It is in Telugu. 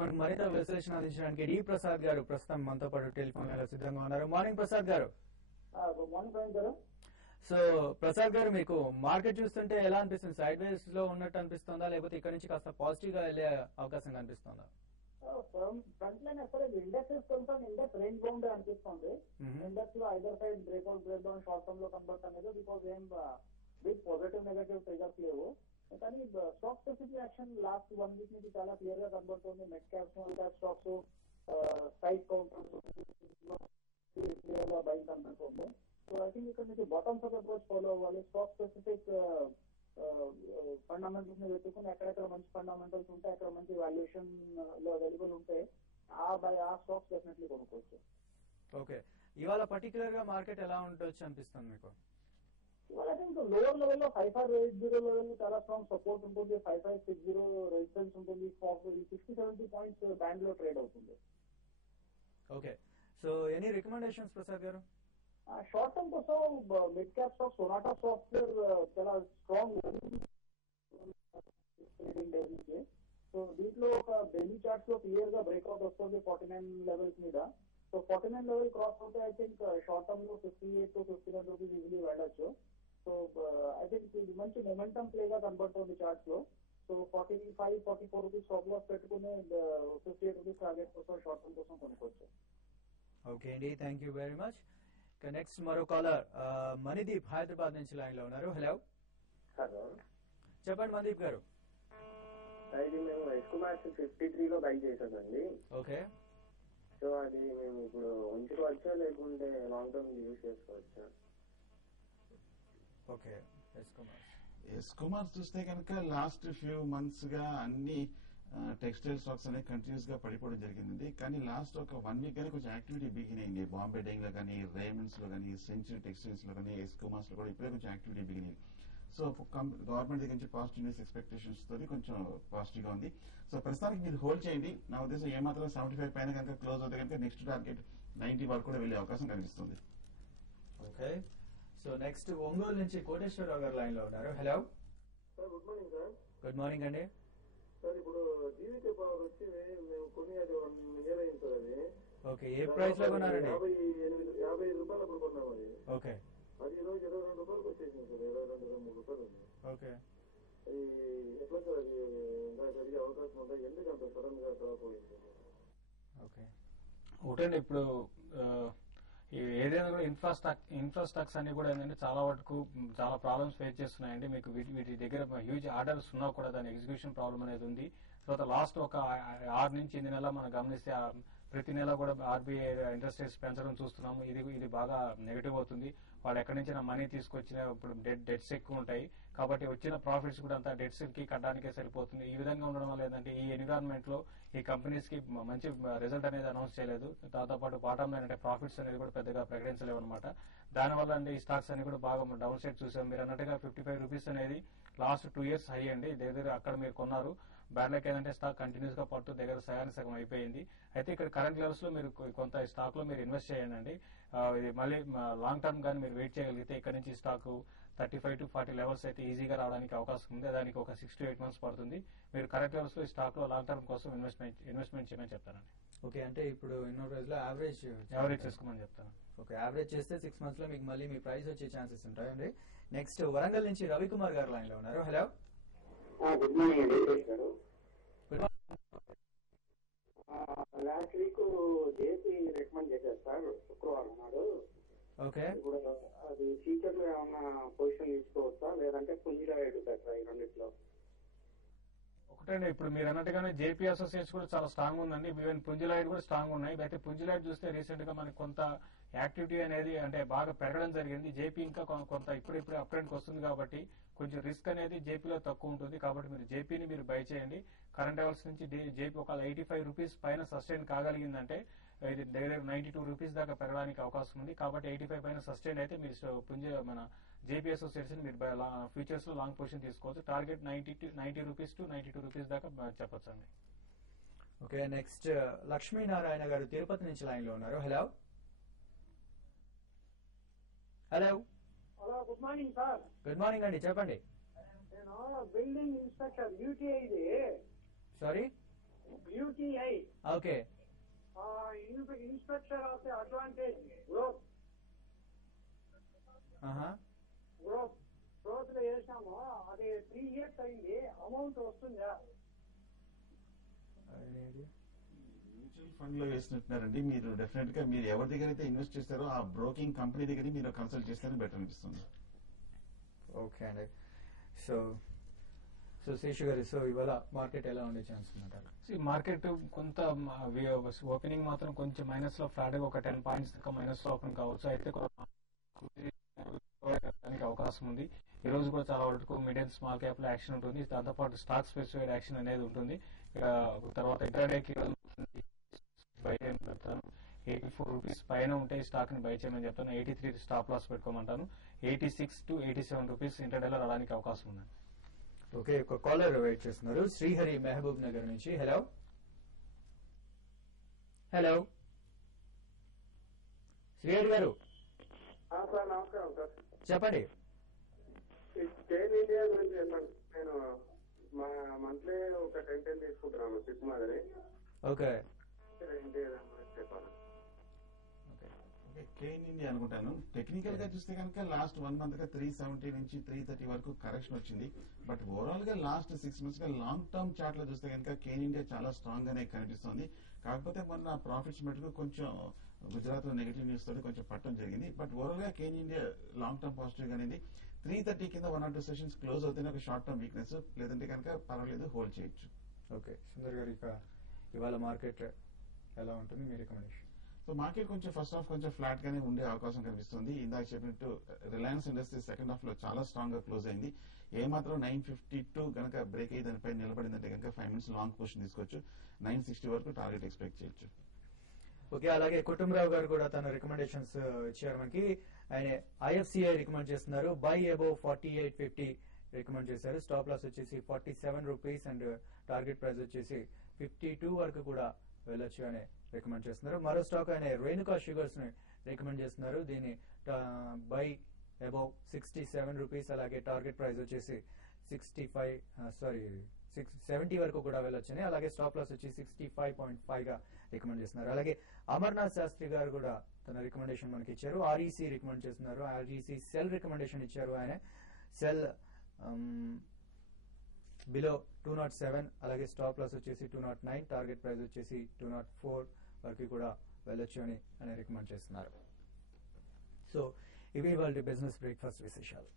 మనకు మరింత విశ్లేషణ అందించడానికి డి ప్రసాద్ గారు ప్రస్తుతం మనతో పాటు టెలిఫోన్ లో సిద్ధంగా ఉన్నారు. మార్నింగ్ ప్రసాద్ గారు. గుడ్ మార్నింగ్ ప్రవీణ్ గారు. సో ప్రసాద్ గారు, మీకు మార్కెట్ చూస్తుంటే ఎలా అనిపిస్తుంది? సైడ్ వేస్ లో ఉన్నట్టు అనిపిస్తుందా, లేకపోతే ఇక్కడ నుంచి కాస్త పాజిటివ్ గా వెళ్లే అవకాశం కనిపిస్తుందా? ఫ్రంట్ లైన్ అసలు ఇండెక్స్ కొంచెం ఇండెక్స్ రేంజ్ బౌండ్ అనిపిస్తుంది. ఇండెక్స్ లో either side breakout break down short term లో కన్వర్ట్ అనేది బికాస్ ఏం బిగ్ పాజిటివ్ నెగటివ్ ట్రిగర్స్ లేవు. కానీ stock specific action last 1 week నుంచి చాలా క్లియర్ గా కనబడుతుంది. Mid cap, small cap stocks side counters clear గా బయట కనబడుతుంది. సో ఐ థింక్ ఇక్కడ నుంచి బాటమ్స్ ఆఫ్ అప్రోచ్ ఫాలో అవ్వాలి. స్టాక్ స్పెసిఫిక్ ఫండమెంటల్స్ ని వెతుకుని ఎక్కడెక్కడ మంచి ఫండమెంటల్స్ ఉంటే అక్కడ మంచి వాల్యుయేషన్ లో అవైలబుల్ ఉంటే ఆ స్టాక్స్ డెఫినెట్లీ కొనుక్కోవచ్చు. ఓకే, ఇవాళ పర్టికులర్ గా మార్కెట్ ఎలా ఉండొచ్చు అనిపిస్తుంది మీకు? ఇవాళ ఇంకా లోవర్ లెవెల్ లో 5580 లెవెల్ చాలా స్ట్రాంగ్ సపోర్ట్ ఉంటుంది. 5560 రెసిస్టెన్స్ ఉంటుంది. 60-70 పాయింట్స్ బ్యాండ్ లో ట్రేడ్ అవుతుంది. Okay, so any recommendations Prasad గారు? షార్ట్ టర్మ్ కోసం mid cap stock Sonata software చాలా స్ట్రాంగ్. సో దీంట్లో ఒక డైలీ చార్ట్స్ లో క్లియర్ గా బ్రేక్అవుట్ వస్తుంది 49 లెవెల్స్ మీద. సో 49 లెవెల్ క్రాస్ అవుతే ఐ థింక్ షార్ట్ టర్మ్ లో 58 to 59 రూపీస్ ఈజీలీ వెళ్ళొచ్చు. సో ఐ థింక్ ఇది మంచి మొమెంటం ప్లే గా కనబడుతుంది చార్ట్స్ లో. సో 45-44 రూపీస్ స్టాప్ లాస్ పెట్టుకుని 58 రూపీస్ టార్గెట్ కోసం షార్ట్ టర్మ్ కోసం కొనుక్కోవచ్చు. ఓకే అండి, thank you very much. Next మరో కాలర్ మణిదీప్ హైదరాబాద్ నుంచి లైన్ లో ఉన్నారు. హలో. హలో, చెప్పండి మణిదీప్ గారు. అది మేము ఎస్కుమార్స్ 53 లో బై చేసామండి. ఓకే, సో అది మేము ఇప్పుడు ఉంచుకోవచ్చా లేకుంటే లాంగ్ టర్మ్ యూజ్ చేసుకోవచ్చా? ఓకే, ఎస్కుమార్స్ చూస్తే కనుక లాస్ట్ ఫ్యూ మంత్స్ గా అన్ని టెక్స్టైల్ స్టాక్స్ అనేవి కంటిన్యూస్ గా పడిపోవడం జరిగిందండి. కానీ లాస్ట్ ఒక 1 వీక్ గానీ కొంచెం యాక్టివిటీ బిగినాయింది. బాంబే డైంగ్ లో కానీ, రేమండ్స్ లో కానీ, సెంచరీ టెక్స్టైల్స్ లో కానీ, ఎస్కుమార్స్ లో కూడా ఇప్పుడే కొంచెం యాక్టివిటీ బిగినాయి. సో గవర్నమెంట్ దగ్గర నుంచి పాజిటివ్ న్యూస్ ఎక్స్పెక్టేషన్స్ తోటి కొంచెం పాజిటివ్ గా ఉంది. సో ప్రస్తుతానికి మీరు హోల్డ్ చేయండి. నా ఉద్దేశం ఏమాత్రం 75 పైన కనుక క్లోజ్ అవుతే కనుక నెక్స్ట్ టార్గెట్ 90 వరకు కూడా వెళ్లే అవకాశం కనిపిస్తుంది. ఓకే, సో నెక్స్ట్ ఒంగోలు నుంచి కోటేశ్వరరావు గారు లైన్ లో ఉన్నారు. Hello. Good morning sir. Good morning అండి. సార్ ఇప్పుడు జీవికే పవర్ వచ్చి మేము కొని అది 1 ఇయర్ అయింది సార్. అది ఓకే, ఏ ప్రైస్ లో కొన్నారండి? 55 రూపాయలు అప్పుడు కొన్నాం. అది ఓకే, అది ఈరోజు 22 రూపాయలకు వచ్చేసింది సార్. 22-23 రూపాయలు ఉంది. ఓకే, అది ఎట్లా సార్? అది ఇంకా జరిగే అవకాశం ఉందా? ఎందుకు అంత సడన్ గా డ్రాప్ అయింది? ఓకే, ఒకటండి, ఇప్పుడు ఏదైనా కూడా ఇన్ఫ్రాస్ట్రక్చర్స్ అన్ని కూడా ఏంటంటే చాలా వరకు చాలా ప్రాబ్లమ్స్ ఫేస్ చేస్తున్నాయండి. మీకు వీటి దగ్గర హ్యూజ్ ఆర్డర్స్ ఉన్నా కూడా దాని ఎగ్జిక్యూషన్ ప్రాబ్లం అనేది ఉంది. తర్వాత లాస్ట్ ఒక 6 నుంచి 8 నెలల మనం గమనిస్తే ప్రతి నెల కూడా ఆర్బీఐ ఇంట్రెస్ట్ రేట్స్ పెంచడం చూస్తున్నాము. ఇది బాగా నెగిటివ్ అవుతుంది. వాళ్ళు ఎక్కడి నుంచి మనీ తీసుకొచ్చిన ఇప్పుడు డెట్స్ ఎక్కువ ఉంటాయి కాబట్టి వచ్చిన ప్రాఫిట్స్ కూడా అంతా డెట్స్ కి కట్టడానికే సరిపోతుంది. ఈ విధంగా ఉండడం వల్ల ఏంటంటే ఈ ఎన్విరాన్మెంట్ లో ఈ కంపెనీస్ కి మంచి రిజల్ట్ అనేది అనౌన్స్ చేయలేదు. దాంతో పాటు బాటమ్ లైన్ అంటే ప్రాఫిట్స్ అనేది కూడా పెద్దగా ప్రకటించలేవు అనమాట. దానివల్ల అంటే ఈ స్టాక్స్ అన్ని కూడా బాగా డౌన్ సైడ్ చూసాం. మీరు అన్నట్టుగా 55 రూపీస్ అనేది లాస్ట్ 2 ఇయర్స్ హై అండి. దగ్గర అక్కడ మీరు కొన్నారు. బ్యాడ్ లక్ ఏంటంటే స్టాక్ కంటిన్యూస్ గా పట్టు దగ్గర సగం అయిపోయింది. అయితే ఇక్కడ కరెంట్ లెవెల్స్ లో మీరు కొంత స్టాక్ లో మీరు ఇన్వెస్ట్ చేయండి. ఇది మళ్ళీ లాంగ్ టర్మ్ గానీ మీరు వెయిట్ చేయగలిగితే ఇక్కడ నుంచి స్టాక్ 35 to 40 లెవెల్స్ అయితే ఈజీగా రావడానికి అవకాశం ఉంది. దానికి ఒక 6 to 8 మంత్స్ పడుతుంది. మీరు కరెక్ట్ లెవెల్స్ లో స్టాక్ లో లాంగ్ టర్మ్ కోసం ఇన్వెస్ట్మెంట్ చేయమని చెప్తానండి. ఓకే, అంటే ఇప్పుడు ఇన్నో రోజులో యావరేజ్ చేసుకోమని చెప్తాను. ఓకే, యావరేజ్ చేస్తే 6 మంత్స్ లో మీకు మళ్ళీ మీ ప్రైస్ వచ్చే ఛాన్సెస్ ఉంటాయండి. నెక్స్ట్ వరంగల్ నుంచి రవికుమార్ గారు లైన్ లో ఉన్నారు. హలో. గుడ్ మార్నింగ్ అండి గారు. లాస్ట్ వీక్ జేపీ రికమెండ్ చేశారు సార్, శుక్రవారం నాడు. ఓకే, ఇప్పుడు అది ఫ్యూచర్ లో ఏమన్నా పొజిషన్ తీసుకోవచ్చా లేదంటే పుంజిలో ఎడుతారు ఈ రెండిట్లో? ఒకటండి, ఇప్పుడు మీరు అన్నట్టుగానే జేపీ అసోసియేట్స్ కూడా చాలా స్ట్రాంగ్ ఉందండి. ఈవెన్ పుంజిలాయిడ్ కూడా స్ట్రాంగ్ ఉన్నాయి. అయితే పుంజిలాయిడ్ చూస్తే రీసెంట్ గా మనకి కొంత యాక్టివిటీ అనేది అంటే బాగా పెరగడం జరిగింది. జేపీ ఇంకా కొంత ఇప్పుడిప్పుడే అప్ ట్రెండ్ వస్తుంది కాబట్టి కొంచెం రిస్క్ అనేది జేపీలో తక్కువ ఉంటుంది. కాబట్టి మీరు జేపీని మీరు బై చేయండి. కరెంట్ లెవెల్స్ నుంచి జేపీ ఒక 85 రూపీస్ పైన సస్టైన్ కాగలిగిందంటే ఇది దగ్గర 92 రూపీస్ దాకా పెరగడానికి అవకాశం ఉంది. కాబట్టి 85 పైన సస్టైన్ అయితే మీరు మన జేపీ అసోసియేట్స్ మీరు ఫ్యూచర్స్ లో లాంగ్ పొజిషన్ తీసుకోవచ్చు. టార్గెట్ 90 రూపీస్ to 92 రూపీస్ దాకా చెప్పొచ్చు అండి. ఓకే, నెక్స్ట్ లక్ష్మీనారాయణ గారు తిరుపతి నుంచి లైన్ లో ఉన్నారు. Hello. Hello. Hello, good morning sir. Good morning అండి, చెప్పండి. నేను building inspector UTI. Sorry, UTI okay. Instructor of the advantage growth growth లో వేసాము, అది 3 years అయింది, అమౌంట్ వస్తుందా? మ్యూచువల్ ఫండ్ లో వేసినట్టున్నారండి. మీరు డెఫినెట్ గా మీరు ఎవరి దగ్గర అయితే ఇన్వెస్ట్ చేస్తారో ఆ బ్రోకింగ్ కంపెనీ దగ్గర మీరు కన్సల్ట్ చేస్తేనే బెటర్ అనిపిస్తుంది. ఓకే అండి. సో శేషు గారు, సో ఇవాళ మార్కెట్ ఎలా ఉండే ఛాన్స్ ఉందంటారు? మార్కెట్ కొంత ఓపెనింగ్ మాత్రం కొంచెం మైనస్ లో ఫ్లాట్ గా ఒక 10 points దాకా మైనస్ లో ఓపెన్ కావచ్చు. అయితే అవకాశం ఉంది. ఈ రోజు కూడా చాలా వరకు మిడ్ అండ్ స్మాల్ క్యాప్ లో యాక్షన్ ఉంటుంది. దాంతోపాటు స్టాక్ స్పెసిఫైడ్ యాక్షన్ అనేది ఉంటుంది. తర్వాత ఇంటర్డేకి 84 రూపీస్ పైన ఉంటే స్టాక్ ని బై చేయమని చెప్తాను. 83 స్టాప్ లాస్ పెట్టుకోమంటాను. 86 to 87 రూపీస్ ఇంటర్డేలో రావడానికి అవకాశం ఉంది. ఓకే, ఒక కాలర్ వెయిట్ చేస్తున్నారు, శ్రీహరి మహబూబ్ నగర్ నుంచి. హలో హలో శ్రీహరి గారు సార్ నమస్కారం సార్. చెప్పండి. స్టేన్ ఇండియా గురించి చెప్పండి. నేను మా మంత్లీ ఒక 10 తీసుకుంటున్నాను సిప్ మాదిరి. ఓకే చెప్పాను. కేన్ ఇండియా అనుకుంటాను. టెక్నికల్ గా చూస్తే కనుక లాస్ట్ 1 month గా 370 నుంచి 330 వరకు కరెక్షన్ వచ్చింది. బట్ ఓవరాల్ గా లాస్ట్ 6 months గా లాంగ్ టర్మ్ చార్ట్ లో చూస్తే కనుక కేన్ ఇండియా చాలా స్ట్రాంగ్ గానే కనిపిస్తుంది. కాకపోతే మొన్న ప్రాఫిట్స్ మటుకు కొంచెం గుజరాత్ లో నెగిటివ్ న్యూస్ తోటి కొంచెం పట్టడం జరిగింది. బట్ ఓవరాల్ గా Kane India long term positive గానే 330 కింద 1 or 2 సెషన్స్ క్లోజ్ అవుతేనే ఒక షార్ట్ టర్మ్ వీక్నెస్, లేదంటే కనుక పర్వాలేదు హోల్డ్ చేయొచ్చు. ఓకే సుందర్ గారు, ఇక ఇవాళ మార్కెట్ ఎలా ఉంటుంది మీ రికమెండేషన్? సో మార్కెట్ కొంచెం ఫస్ట్ హాఫ్ కొంచెం ఫ్లాట్ గానే ఉండే అవకాశం కనిపిస్తుంది. ఇందాక చెప్పినట్టు రిలయన్స్ ఇండస్ట్రీస్ సెకండ్ హాఫ్ లో చాలా స్ట్రాంగ్ గా క్లోజ్ అయింది. ఏమాత్రం 952 కనుక బ్రేక్ అయ్యి దానిపై నిలబడిందంటే కనుక 5 minutes లాంగ్ పొజిషన్ తీసుకోవచ్చు. 960 వరకు టార్గెట్ ఎక్స్పెక్ట్ చేయొచ్చు. ఓకే, అలాగే కుటుంబరావు గారు కూడా తన రికమెండేషన్స్ ఇచ్చారు మనకి. ఆయన ఐఎఫ్సిఐ రికమెండ్ చేస్తున్నారు. బై అబౌవ్ 4850 రికమెండ్ చేశారు. స్టాప్ లాస్ వచ్చేసి 47 రూపీస్ అండ్ టార్గెట్ ప్రైస్ వచ్చేసి 52 వరకు కూడా వెళ్ళొచ్చు అని రికమెండ్ చేస్తున్నారు. మరో స్టాక్ ఆయన రేణుకా షుగర్స్ ని రికమెండ్ చేస్తున్నారు. దీన్ని బై అబౌవ్ 67 రూపీస్, అలాగే టార్గెట్ ప్రైస్ వచ్చేసి 70 వరకు కూడా వెళ్ళొచ్చని, అలాగే స్టాప్ లాస్ వచ్చి 65.5 గా రికమెండ్ చేస్తున్నారు. అలాగే అమర్నాథ్ శాస్త్రి గారు కూడా తన రికమెండేషన్ మనకి ఇచ్చారు. ఆర్ఈసీ రికమెండ్ చేస్తున్నారు. ఆర్ఈసీ సెల్ రికమెండేషన్ ఇచ్చారు. ఆయన సెల్ బిలో 207, అలాగే స్టాప్ లాస్ వచ్చేసి 209, టార్గెట్ ప్రైస్ వచ్చేసి 204 వరకు కూడా వెళ్ళొచ్చు అని ఆయన రికమెండ్ చేస్తున్నారు. సో ఇవి వాళ్ళ బిజినెస్ బ్రేక్ఫాస్ట్ విశేషాలు.